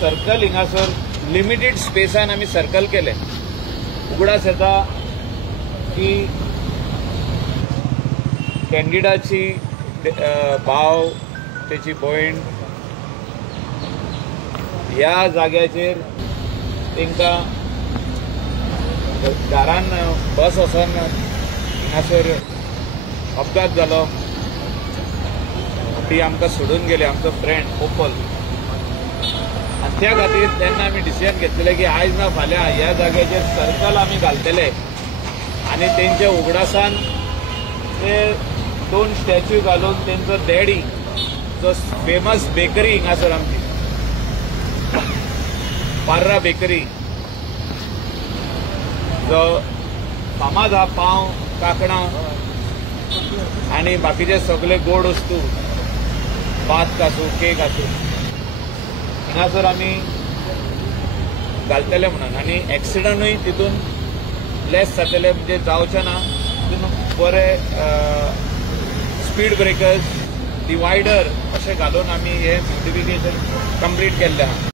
Circle हिंगासर limited स्पेसान आमी circle केले। उगडास येता की कॅन्डिडाची भाव तेची भयण ह्या जाग्याचेर तांकां दारान बस वचोन हांगासर अपघात जालो। ती आमकां सोडून गेली, आमचो फ्रेंड ओपल। आनी त्या खातीर तेन्ना आमी डिसिजन घेतलेलें की आयज ना फाल्यां ह्या जाग्याचेर सर्कल आमी घालतले आनी तेंच्या उगडासान ते 2 स्टॅच्यू घालून तेंचो डॅडी जो फेमस बेकरी हिंगासर आमची पार्रा बेकरी जो फामाद आहा पाव कांकणां आनी बाकीचे सगळे गोड वस्तू भात आसूं केक आसूं हिंगासर आमी घालतले म्हणून। आनी एक्सिडंटूय तितून लेस जातले, म्हणजे जावचे ना। तितून बरे स्पीड ब्रेकर्स, डिवायडर अशें घालून आमी हे ब्युटिफिकेशन कंप्लीट केल्लें आहा।